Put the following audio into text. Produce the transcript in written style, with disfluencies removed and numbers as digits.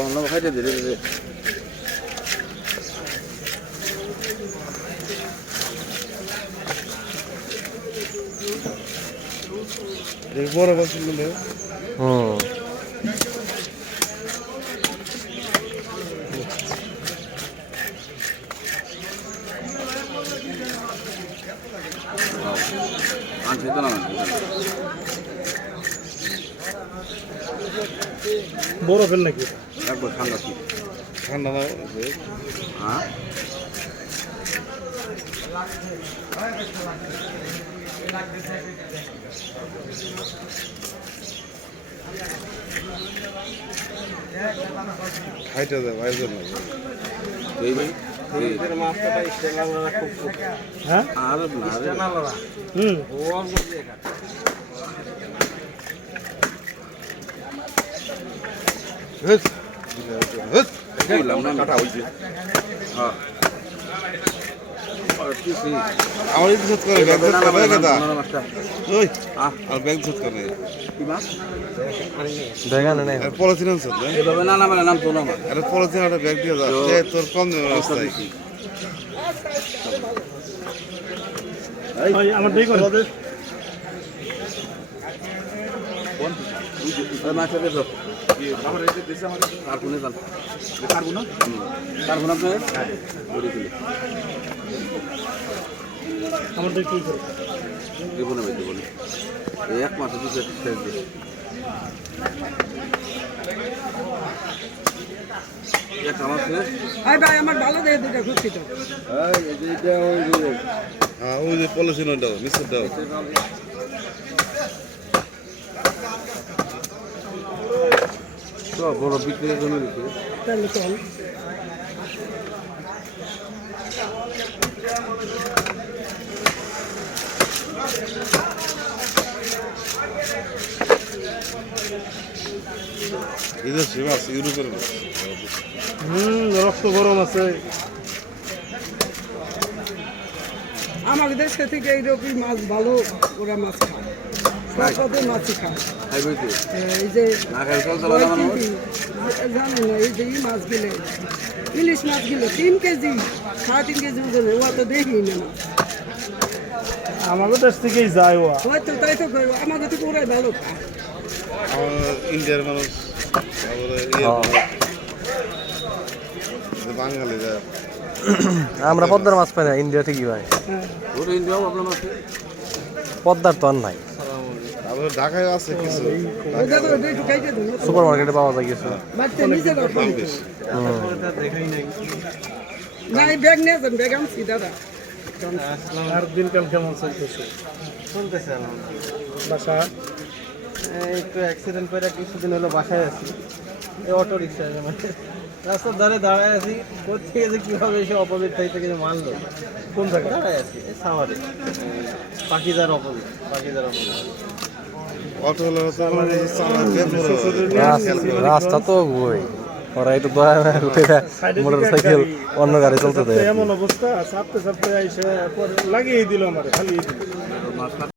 বন্ধ খাইতে ধীরে ধীরে বড় বছর বড় ফেল নাকি একবার ঠান্ডা কি ঠান্ডা না হ্যাঁ খাইতে দেয় বাইরে জন্য এই ভাই হ্যাঁ আর কাটা হয়েছে হ্যাঁ আমার ইজ্জত করে ব্যাগ করে কথা ওই আর ব্যাগ ইজ্জত করে কি মাছ বেগান নেই আর পলিথিন আছে না এভাবে না নামে নাম তো না আর পলিথিন একটা ব্যাগ দিয়ে দাও সে তোর কম দেবে রাস্তায় আমার দেই করে মাছ দেখো আমার এই দেশে আমাদের কার্বনে জাল কার্বন না কার্বন আপনি বড়ি কিলো আমার দেই কি করে জীবনে বেঁচে বলি এই এক মাসে দুটো শেষ দিন আমার ভালো দেয় দুটা খুশি তো হ্যাঁ ওই যে পলিথিন দাও মিক্সার দাও তো বড় বিক্রির জন্য দিচ্ছে তাহলে চল বিদেশি মাছ ইউরোপের মাছ রক্ত গরম আছে আমাদের দেশে থেকে এইরকম মাছ ভালো ওরা মাছ খায় সব মাছই খায় খাইবে কি এই যে না খাই চল চল না জানেন না এই যে এই মাছ গেলে ইলিশ মাছ গেলে 3 কেজি 3.5 কেজি ওজনের ওরা তো দেখি না আমাদের দেশ থেকেই যায় ও হয়তো তাই তো আমাদের থেকে ওরাই ভালো খায় আমার ইন্ডিয়ার মানুষ বাঙালি যায় আমরা পদ্মার মাছ পাই না ইন্ডিয়া ঠিকই ভাই ওরে ইন্ডিয়াও আপনার মাছ পদ্মার তো আর নাই তারপরে ঢাকায় আছে কিছু ওটা তো একটু খাইতে দেন সুপার মার্কেটে পাওয়া যায় কিছু বাচ্চা নিজে দাম বেশি না এই ব্যাগ নিয়ে যান ব্যাগ আনছি দাদা আর দিনকাল কেমন চলতেছে চলতেছে বাসা এই তো অ্যাক্সিডেন্ট করে কিছুদিন হলো বাসায় আছি এই অটো রিক্সায় রাস্তার ধারে দাঁড়ায় আছি কোথা থেকে যে কীভাবে এসে অপোজিট সাইড থেকে মারলো কোন জায়গায় দাঁড়ায় আছি এই সামারে পাখিদার অপোজিট অটো হলো রাস্তা তো ওই ওরা একটু দয়া করে মোটরসাইকেল অন্য গাড়ি চলতে দেয় এমন অবস্থা চাপতে চাপতে এসে লাগিয়ে দিল আমার খালি